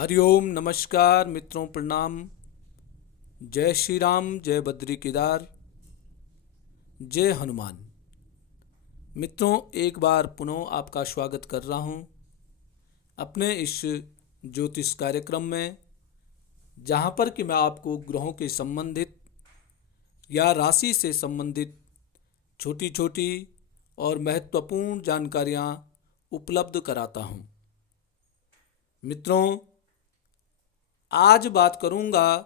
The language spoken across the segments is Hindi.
हरिओम नमस्कार मित्रों, प्रणाम। जय श्री राम, जय बद्री केदार, जय हनुमान। मित्रों, एक बार पुनः आपका स्वागत कर रहा हूं अपने इस ज्योतिष कार्यक्रम में, जहां पर कि मैं आपको ग्रहों के संबंधित या राशि से संबंधित छोटी छोटी और महत्वपूर्ण जानकारियां उपलब्ध कराता हूं। मित्रों, आज बात करूंगा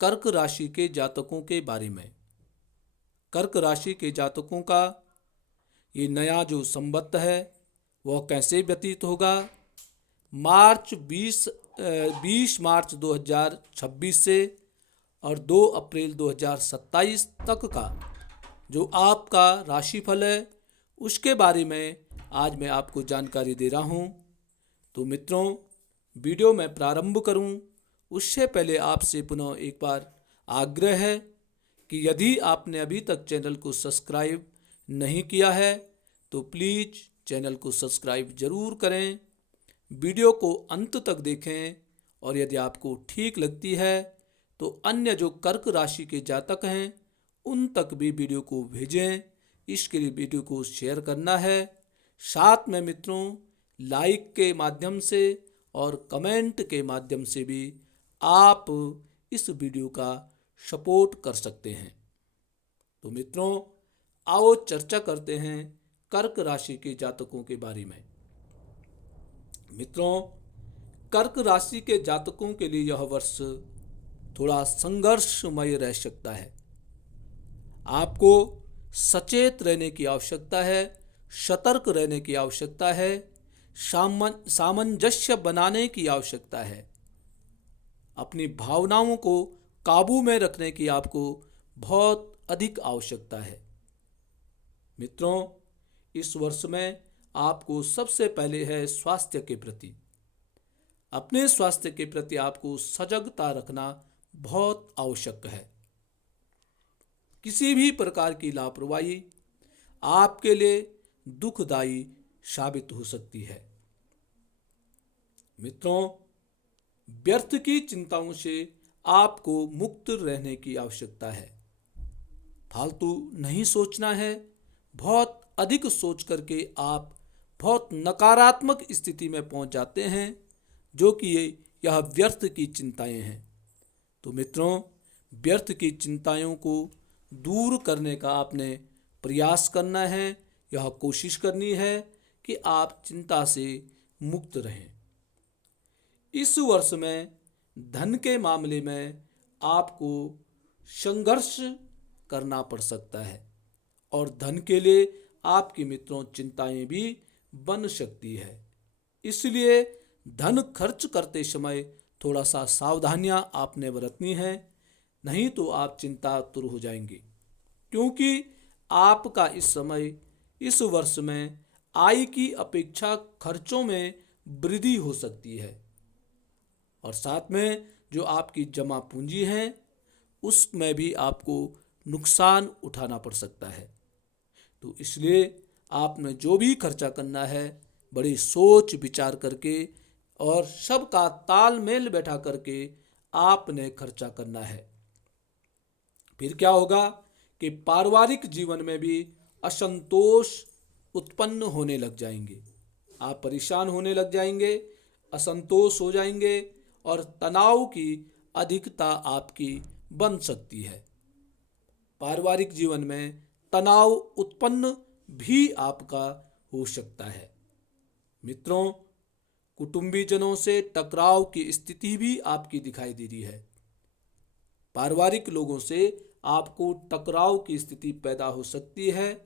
कर्क राशि के जातकों के बारे में। कर्क राशि के जातकों का ये नया जो संवत है वह कैसे व्यतीत होगा। मार्च 20 मार्च 2026 से और 2 अप्रैल 2027 तक का जो आपका राशिफल है उसके बारे में आज मैं आपको जानकारी दे रहा हूं। तो मित्रों, वीडियो में प्रारंभ करूं उससे पहले आपसे पुनः एक बार आग्रह है कि यदि आपने अभी तक चैनल को सब्सक्राइब नहीं किया है तो प्लीज़ चैनल को सब्सक्राइब ज़रूर करें, वीडियो को अंत तक देखें और यदि आपको ठीक लगती है तो अन्य जो कर्क राशि के जातक हैं उन तक भी वीडियो को भेजें। इसके लिए वीडियो को शेयर करना है। साथ में मित्रों, लाइक के माध्यम से और कमेंट के माध्यम से भी आप इस वीडियो का सपोर्ट कर सकते हैं। तो मित्रों, आओ चर्चा करते हैं कर्क राशि के जातकों के बारे में। मित्रों, कर्क राशि के जातकों के लिए यह वर्ष थोड़ा संघर्षमय रह सकता है। आपको सचेत रहने की आवश्यकता है, सतर्क रहने की आवश्यकता है, सामंजस्य बनाने की आवश्यकता है। अपनी भावनाओं को काबू में रखने की आपको बहुत अधिक आवश्यकता है। मित्रों, इस वर्ष में आपको सबसे पहले है स्वास्थ्य के प्रति। अपने स्वास्थ्य के प्रति आपको सजगता रखना बहुत आवश्यक है। किसी भी प्रकार की लापरवाही आपके लिए दुखदायी साबित हो सकती है। मित्रों, व्यर्थ की चिंताओं से आपको मुक्त रहने की आवश्यकता है। फालतू नहीं सोचना है। बहुत अधिक सोच करके आप बहुत नकारात्मक स्थिति में पहुंच जाते हैं, जो कि यह व्यर्थ की चिंताएं हैं। तो मित्रों, व्यर्थ की चिंताओं को दूर करने का आपने प्रयास करना है। यह कोशिश करनी है कि आप चिंता से मुक्त रहें। इस वर्ष में धन के मामले में आपको संघर्ष करना पड़ सकता है और धन के लिए आपकी मित्रों चिंताएं भी बन सकती है। इसलिए धन खर्च करते समय थोड़ा सा सावधानियां आपने बरतनी है, नहीं तो आप चिंतातुर हो जाएंगे। क्योंकि आपका इस समय, इस वर्ष में आय की अपेक्षा खर्चों में वृद्धि हो सकती है और साथ में जो आपकी जमा पूंजी है उसमें भी आपको नुकसान उठाना पड़ सकता है। तो इसलिए आपने जो भी खर्चा करना है बड़ी सोच विचार करके और सबका तालमेल बैठा करके आपने खर्चा करना है। फिर क्या होगा कि पारिवारिक जीवन में भी असंतोष उत्पन्न होने लग जाएंगे। आप परेशान होने लग जाएंगे, असंतोष हो जाएंगे और तनाव की अधिकता आपकी बन सकती है। पारिवारिक जीवन में तनाव उत्पन्न भी आपका हो सकता है। मित्रों, कुटुंबीजनों से टकराव की स्थिति भी आपकी दिखाई दे रही है। पारिवारिक लोगों से आपको टकराव की स्थिति पैदा हो सकती है,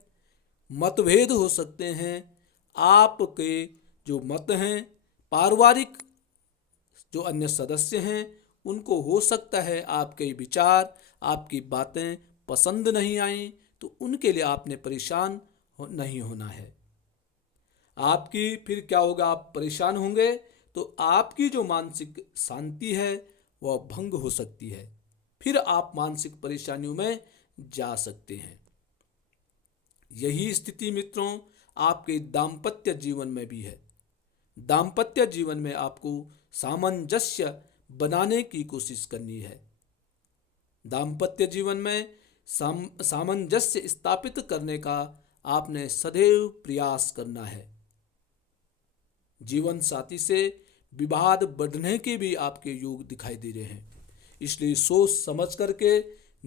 मतभेद हो सकते हैं। आपके जो मत हैं, पारिवारिक जो अन्य सदस्य हैं उनको हो सकता है आपके विचार, आपकी बातें पसंद नहीं आएं, तो उनके लिए आपने परेशान नहीं होना है। आपकी फिर क्या होगा, आप परेशान होंगे तो आपकी जो मानसिक शांति है वह भंग हो सकती है। फिर आप मानसिक परेशानियों में जा सकते हैं। यही स्थिति मित्रों आपके दाम्पत्य जीवन में भी है। दाम्पत्य जीवन में आपको सामंजस्य बनाने की कोशिश करनी है। दाम्पत्य जीवन में सामंजस्य स्थापित करने का आपने सदैव प्रयास करना है। जीवन साथी से विवाद बढ़ने के भी आपके योग दिखाई दे रहे हैं, इसलिए सोच समझ करके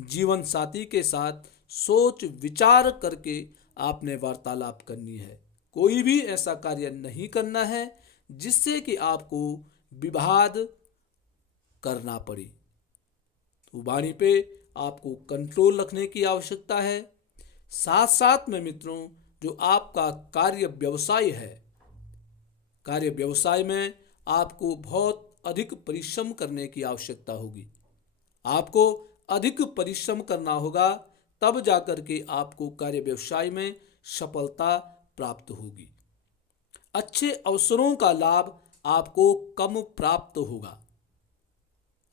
जीवन साथी के साथ सोच विचार करके आपने वार्तालाप करनी है। कोई भी ऐसा कार्य नहीं करना है जिससे कि आपको विवाद करना पड़े। तो वाणी पे आपको कंट्रोल रखने की आवश्यकता है। साथ साथ में मित्रों, जो आपका कार्य व्यवसाय है, कार्य व्यवसाय में आपको बहुत अधिक परिश्रम करने की आवश्यकता होगी। आपको अधिक परिश्रम करना होगा, तब जाकर के आपको कार्य व्यवसाय में सफलता प्राप्त होगी। अच्छे अवसरों का लाभ आपको कम प्राप्त होगा।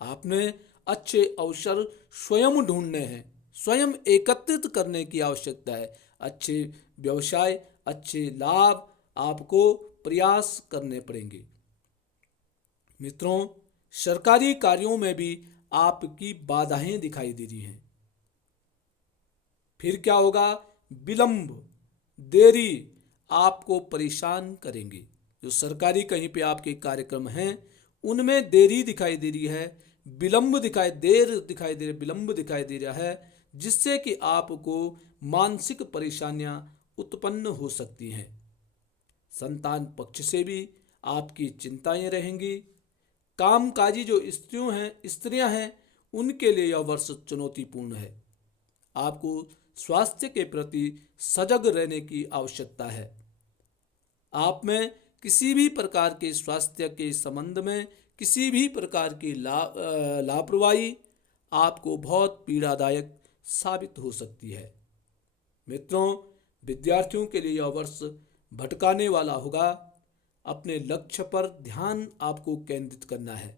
आपने अच्छे अवसर स्वयं ढूंढने हैं, स्वयं एकत्रित करने की आवश्यकता है। अच्छे व्यवसाय, अच्छे लाभ आपको प्रयास करने पड़ेंगे। मित्रों, सरकारी कार्यों में भी आपकी बाधाएं दिखाई दे रही हैं। फिर क्या होगा? विलंब, देरी आपको परेशान करेंगे। जो सरकारी कहीं पे आपके कार्यक्रम हैं उनमें देरी दिखाई दे रही है, विलंब विलंब दिखाई दे रहा है, जिससे कि आपको मानसिक परेशानियां उत्पन्न हो सकती हैं। संतान पक्ष से भी आपकी चिंताएं रहेंगी। कामकाजी जो स्त्रियां हैं उनके लिए यह वर्ष चुनौतीपूर्ण है। आपको स्वास्थ्य के प्रति सजग रहने की आवश्यकता है। आप में किसी भी प्रकार के स्वास्थ्य के संबंध में किसी भी प्रकार की लापरवाही आपको बहुत पीड़ादायक साबित हो सकती है। मित्रों, विद्यार्थियों के लिए यह वर्ष भटकाने वाला होगा। अपने लक्ष्य पर ध्यान आपको केंद्रित करना है।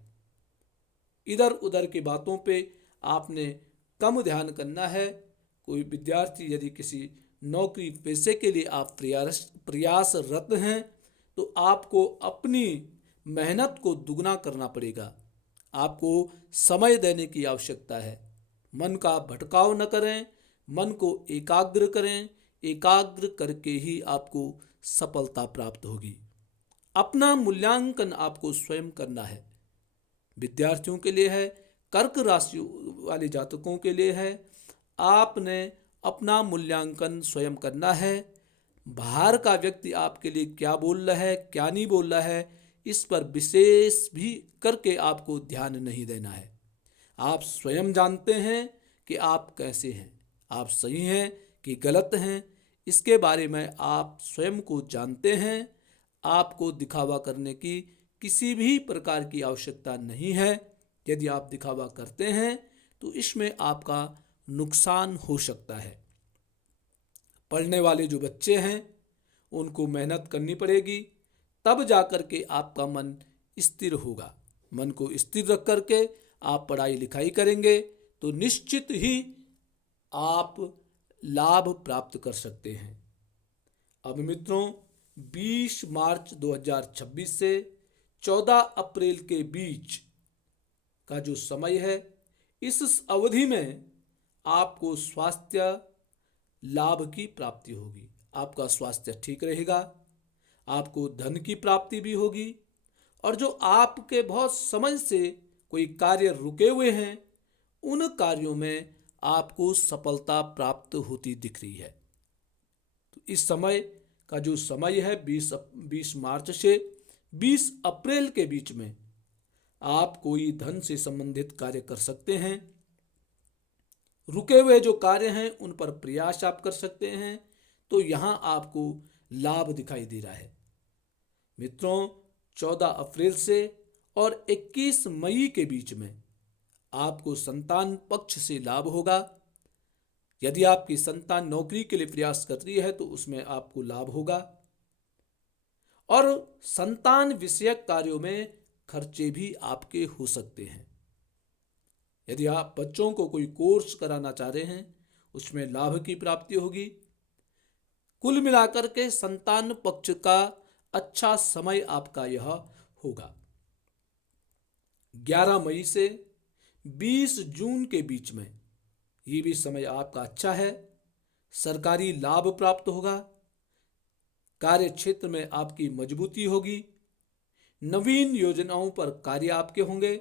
इधर उधर की बातों पे आपने कम ध्यान करना है। कोई विद्यार्थी यदि किसी नौकरी पेशे के लिए आप प्रयासरत हैं तो आपको अपनी मेहनत को दुगना करना पड़ेगा। आपको समय देने की आवश्यकता है। मन का भटकाव न करें, मन को एकाग्र करें। एकाग्र करके ही आपको सफलता प्राप्त होगी। अपना मूल्यांकन आपको स्वयं करना है। विद्यार्थियों के लिए है, कर्क राशि वाले जातकों के लिए है। आपने अपना मूल्यांकन स्वयं करना है। बाहर का व्यक्ति आपके लिए क्या बोल रहा है, क्या नहीं बोल रहा है, इस पर विशेष भी करके आपको ध्यान नहीं देना है। आप स्वयं जानते हैं कि आप कैसे हैं, आप सही हैं कि गलत हैं, इसके बारे में आप स्वयं को जानते हैं। आपको दिखावा करने की किसी भी प्रकार की आवश्यकता नहीं है। यदि आप दिखावा करते हैं तो इसमें आपका नुकसान हो सकता है। पढ़ने वाले जो बच्चे हैं उनको मेहनत करनी पड़ेगी, तब जाकर के आपका मन स्थिर होगा। मन को स्थिर रख करके आप पढ़ाई लिखाई करेंगे तो निश्चित ही आप लाभ प्राप्त कर सकते हैं। अब मित्रों, 20 मार्च 2026 से 14 अप्रैल के बीच का जो समय है, इस अवधि में आपको स्वास्थ्य लाभ की प्राप्ति होगी। आपका स्वास्थ्य ठीक रहेगा, आपको धन की प्राप्ति भी होगी, और जो आपके बहुत समय से कोई कार्य रुके हुए हैं उन कार्यों में आपको सफलता प्राप्त होती दिख रही है। तो इस समय का जो समय है 20 मार्च से 20 अप्रैल के बीच में आप कोई धन से संबंधित कार्य कर सकते हैं। रुके हुए जो कार्य हैं उन पर प्रयास आप कर सकते हैं, तो यहाँ आपको लाभ दिखाई दे रहा है। मित्रों, 14 अप्रैल से और 21 मई के बीच में आपको संतान पक्ष से लाभ होगा। यदि आपकी संतान नौकरी के लिए प्रयास कर रही है तो उसमें आपको लाभ होगा, और संतान विषयक कार्यों में खर्चे भी आपके हो सकते हैं। यदि आप बच्चों को कोई कोर्स कराना चाह रहे हैं उसमें लाभ की प्राप्ति होगी। कुल मिलाकर के संतान पक्ष का अच्छा समय आपका यह होगा। 11 मई से 20 जून के बीच में ये भी समय आपका अच्छा है। सरकारी लाभ प्राप्त होगा, कार्य क्षेत्र में आपकी मजबूती होगी, नवीन योजनाओं पर कार्य आपके होंगे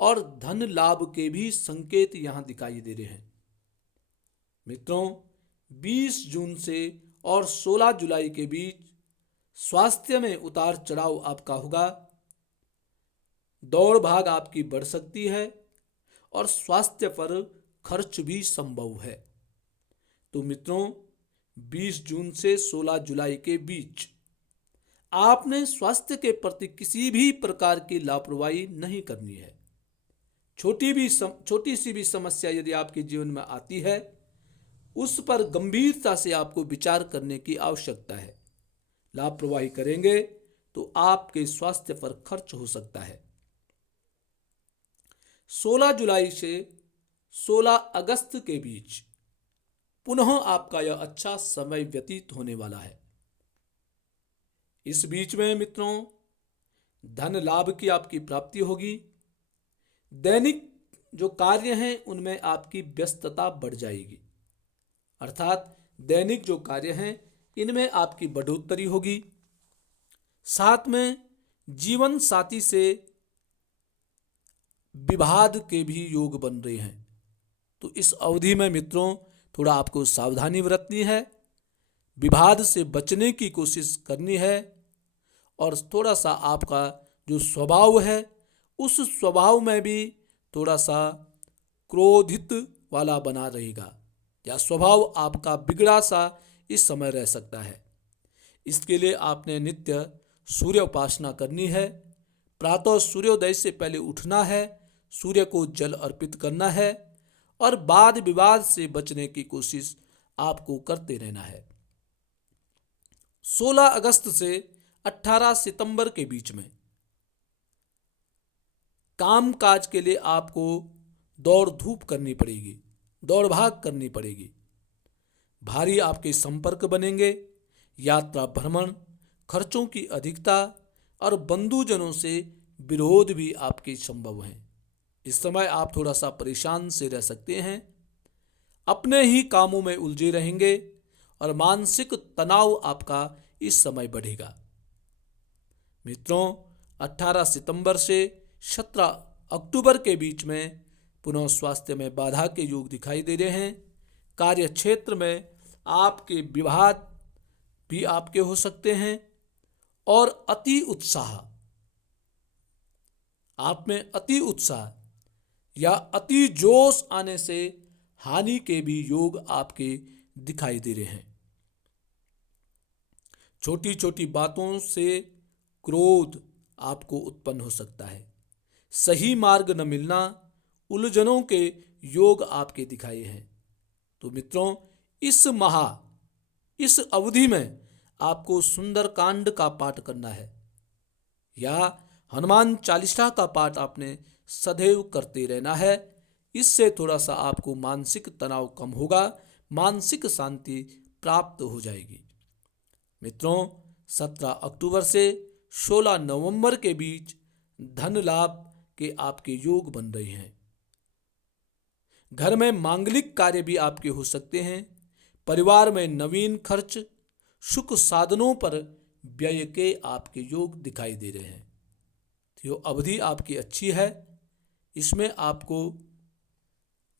और धन लाभ के भी संकेत यहां दिखाई दे रहे हैं। मित्रों, 20 जून से और 16 जुलाई के बीच स्वास्थ्य में उतार चढ़ाव आपका होगा। दौड़ भाग आपकी बढ़ सकती है और स्वास्थ्य पर खर्च भी संभव है। तो मित्रों, 20 जून से 16 जुलाई के बीच आपने स्वास्थ्य के प्रति किसी भी प्रकार की लापरवाही नहीं करनी है। छोटी सी भी समस्या यदि आपके जीवन में आती है, उस पर गंभीरता से आपको विचार करने की आवश्यकता है। लापरवाही करेंगे तो आपके स्वास्थ्य पर खर्च हो सकता है। 16 जुलाई से 16 अगस्त के बीच पुनः आपका यह अच्छा समय व्यतीत होने वाला है। इस बीच में मित्रों, धन लाभ की आपकी प्राप्ति होगी। दैनिक जो कार्य हैं उनमें आपकी व्यस्तता बढ़ जाएगी, अर्थात दैनिक जो कार्य हैं इनमें आपकी बढ़ोतरी होगी। साथ में जीवन साथी से विवाद के भी योग बन रहे हैं। तो इस अवधि में मित्रों थोड़ा आपको सावधानी बरतनी है, विवाद से बचने की कोशिश करनी है और थोड़ा सा आपका जो स्वभाव है उस स्वभाव में भी थोड़ा सा क्रोधित वाला बना रहेगा या स्वभाव आपका बिगड़ा सा इस समय रह सकता है। इसके लिए आपने नित्य सूर्य उपासना करनी है। प्रातः सूर्योदय से पहले उठना है, सूर्य को जल अर्पित करना है और वाद विवाद से बचने की कोशिश आपको करते रहना है। 16 अगस्त से 18 सितंबर के बीच में काम काज के लिए आपको दौड़ धूप करनी पड़ेगी, दौड़ भाग करनी पड़ेगी। भारी आपके संपर्क बनेंगे, यात्रा भ्रमण, खर्चों की अधिकता और बंधुजनों से विरोध भी आपके संभव हैं। इस समय आप थोड़ा सा परेशान से रह सकते हैं, अपने ही कामों में उलझे रहेंगे और मानसिक तनाव आपका इस समय बढ़ेगा। मित्रों, 18 सितंबर से 17 अक्टूबर के बीच में पुनः स्वास्थ्य में बाधा के योग दिखाई दे रहे हैं। कार्य क्षेत्र में आपके विवाद भी आपके हो सकते हैं और आप में अति उत्साह या अति जोश आने से हानि के भी योग आपके दिखाई दे रहे हैं। छोटी छोटी बातों से क्रोध आपको उत्पन्न हो सकता है। सही मार्ग न मिलना, उलझनों के योग आपके दिखाए हैं। तो मित्रों, इस अवधि में आपको सुंदरकांड का पाठ करना है या हनुमान चालीसा का पाठ आपने सदैव करते रहना है। इससे थोड़ा सा आपको मानसिक तनाव कम होगा, मानसिक शांति प्राप्त हो जाएगी। मित्रों, 17 अक्टूबर से 16 नवंबर के बीच धन लाभ के आपके योग बन रहे हैं। घर में मांगलिक कार्य भी आपके हो सकते हैं। परिवार में नवीन खर्च, सुख साधनों पर व्यय के आपके योग दिखाई दे रहे हैं। तो ये अवधि आपकी अच्छी है। इसमें आपको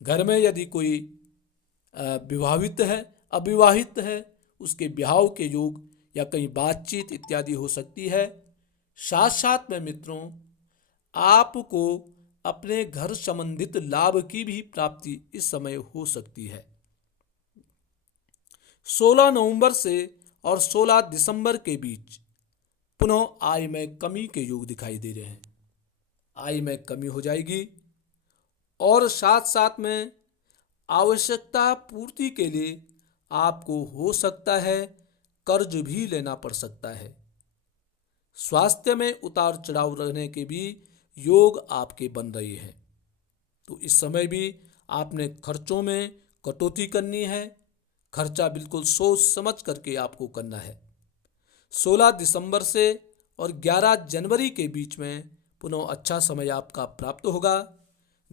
घर में यदि कोई विवाहित है, अविवाहित है, उसके ब्याह के योग या कहीं बातचीत इत्यादि हो सकती है। साथ साथ में मित्रों, आपको अपने घर संबंधित लाभ की भी प्राप्ति इस समय हो सकती है। 16 नवंबर से और 16 दिसंबर के बीच पुनः आय में कमी के योग दिखाई दे रहे हैं। आय में कमी हो जाएगी और साथ साथ में आवश्यकता पूर्ति के लिए आपको हो सकता है कर्ज भी लेना पड़ सकता है। स्वास्थ्य में उतार चढ़ाव रहने के भी योग आपके बन रहे हैं। तो इस समय भी आपने खर्चों में कटौती करनी है। खर्चा बिल्कुल सोच समझ करके आपको करना है। 16 दिसंबर से और 11 जनवरी के बीच में पुनः अच्छा समय आपका प्राप्त होगा।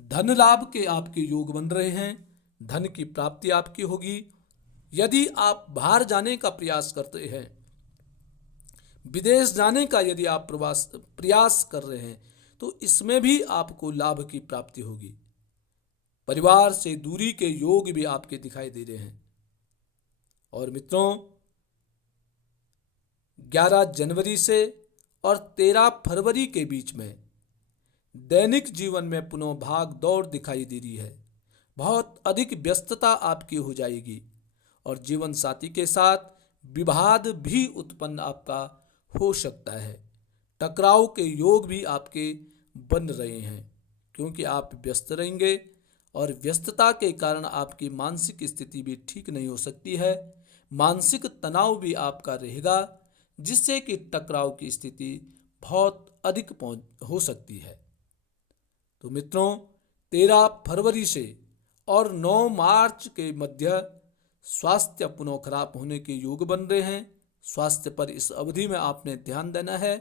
धन लाभ के आपके योग बन रहे हैं, धन की प्राप्ति आपकी होगी। यदि आप बाहर जाने का प्रयास करते हैं, विदेश जाने का यदि आप प्रयास कर रहे हैं, तो इसमें भी आपको लाभ की प्राप्ति होगी। परिवार से दूरी के योग भी आपके दिखाई दे रहे हैं। और मित्रों, 11 जनवरी से और 13 फरवरी के बीच में दैनिक जीवन में पुनः भाग दौड़ दिखाई दे रही है। बहुत अधिक व्यस्तता आपकी हो जाएगी और जीवन साथी के साथ विवाद भी उत्पन्न आपका हो सकता है। टकराव के योग भी आपके बन रहे हैं, क्योंकि आप व्यस्त रहेंगे और व्यस्तता के कारण आपकी मानसिक स्थिति भी ठीक नहीं हो सकती है। मानसिक तनाव भी आपका रहेगा, जिससे कि टकराव की स्थिति बहुत अधिक हो सकती है। तो मित्रों, 13 फरवरी से और 9 मार्च के मध्य स्वास्थ्य पुनः खराब होने के योग बन रहे हैं। स्वास्थ्य पर इस अवधि में आपने ध्यान देना है।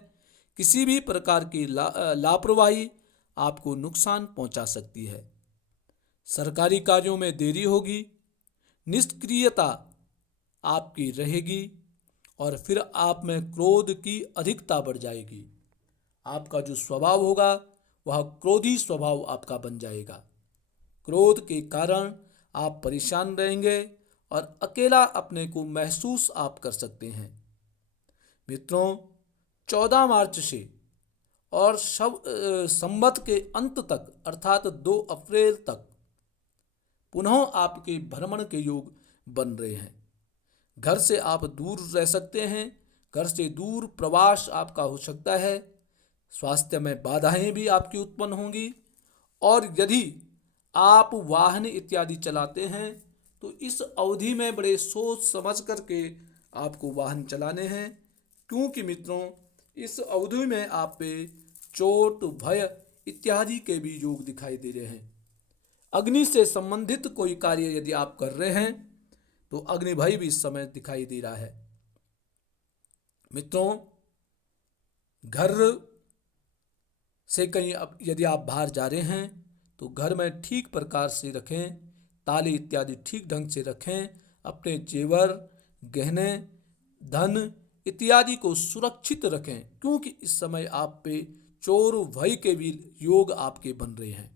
किसी भी प्रकार की लापरवाही आपको नुकसान पहुंचा सकती है। सरकारी कार्यों में देरी होगी, निष्क्रियता आपकी रहेगी और फिर आप में क्रोध की अधिकता बढ़ जाएगी। आपका जो स्वभाव होगा वह क्रोधी स्वभाव आपका बन जाएगा। क्रोध के कारण आप परेशान रहेंगे और अकेला अपने को महसूस आप कर सकते हैं। मित्रों, 14 मार्च से और संवत के अंत तक अर्थात 2 अप्रैल तक पुनः आपके भ्रमण के योग बन रहे हैं। घर से आप दूर रह सकते हैं, घर से दूर प्रवास आपका हो सकता है। स्वास्थ्य में बाधाएं भी आपकी उत्पन्न होंगी और यदि आप वाहन इत्यादि चलाते हैं तो इस अवधि में बड़े सोच समझ करके आपको वाहन चलाने हैं, क्योंकि मित्रों इस अवधि में आप पे चोट भय इत्यादि के भी योग दिखाई दे रहे हैं। अग्नि से संबंधित कोई कार्य यदि आप कर रहे हैं तो अग्नि भय भी इस समय दिखाई दे रहा है। मित्रों, घर से कहीं यदि आप बाहर जा रहे हैं तो घर में ठीक प्रकार से रखें, ताले इत्यादि ठीक ढंग से रखें। अपने जेवर, गहने, धन इत्यादि को सुरक्षित रखें, क्योंकि इस समय आप पे चोर भय के भी योग आपके बन रहे हैं।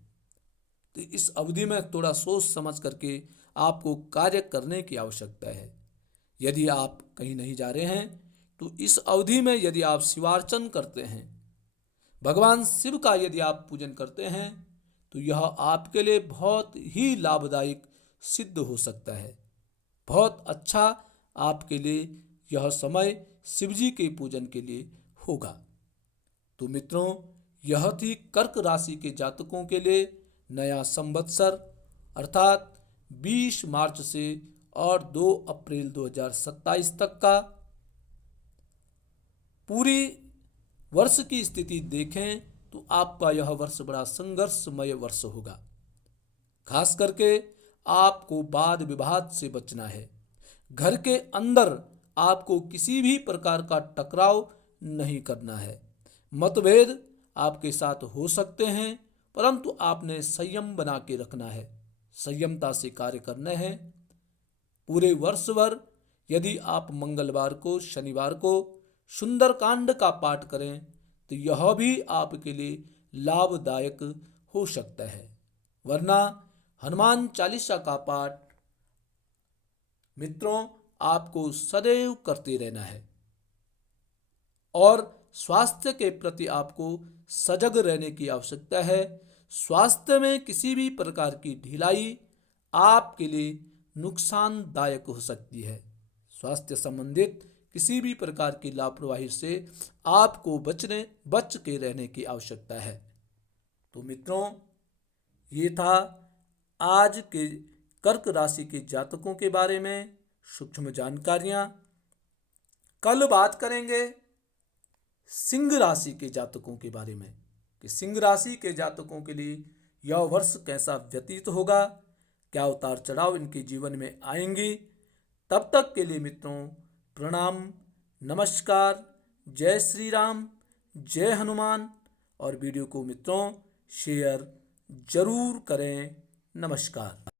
तो इस अवधि में थोड़ा सोच समझ करके आपको कार्य करने की आवश्यकता है। यदि आप कहीं नहीं जा रहे हैं तो इस अवधि में यदि आप शिवार्चन करते हैं, भगवान शिव का यदि आप पूजन करते हैं, तो यह आपके लिए बहुत ही लाभदायक सिद्ध हो सकता है। बहुत अच्छा आपके लिए यह समय शिव जी के पूजन के लिए होगा। तो मित्रों, यह थी कर्क राशि के जातकों के लिए नया संवत्सर अर्थात 20 मार्च से और 2 अप्रैल 2027 तक का। पूरी वर्ष की स्थिति देखें तो आपका यह वर्ष बड़ा संघर्षमय वर्ष होगा। खास करके आपको वाद विवाद से बचना है। घर के अंदर आपको किसी भी प्रकार का टकराव नहीं करना है। मतभेद आपके साथ हो सकते हैं, परंतु आपने संयम बना के रखना है, संयमता से कार्य करना है। पूरे वर्ष भर यदि आप मंगलवार को, शनिवार को सुंदरकांड का पाठ करें तो यह भी आपके लिए लाभदायक हो सकता है। वरना हनुमान चालीसा का पाठ मित्रों आपको सदैव करते रहना है और स्वास्थ्य के प्रति आपको सजग रहने की आवश्यकता है। स्वास्थ्य में किसी भी प्रकार की ढिलाई आपके लिए नुकसानदायक हो सकती है। स्वास्थ्य संबंधित किसी भी प्रकार की लापरवाही से आपको बच के रहने की आवश्यकता है। तो मित्रों, ये था आज के कर्क राशि के जातकों के बारे में सूक्ष्म जानकारियां। कल बात करेंगे सिंह राशि के जातकों के बारे में कि सिंह राशि के जातकों के लिए यह वर्ष कैसा व्यतीत होगा, क्या उतार चढ़ाव इनके जीवन में आएंगे। तब तक के लिए मित्रों प्रणाम, नमस्कार। जय श्री राम, जय हनुमान। और वीडियो को मित्रों शेयर जरूर करें। नमस्कार।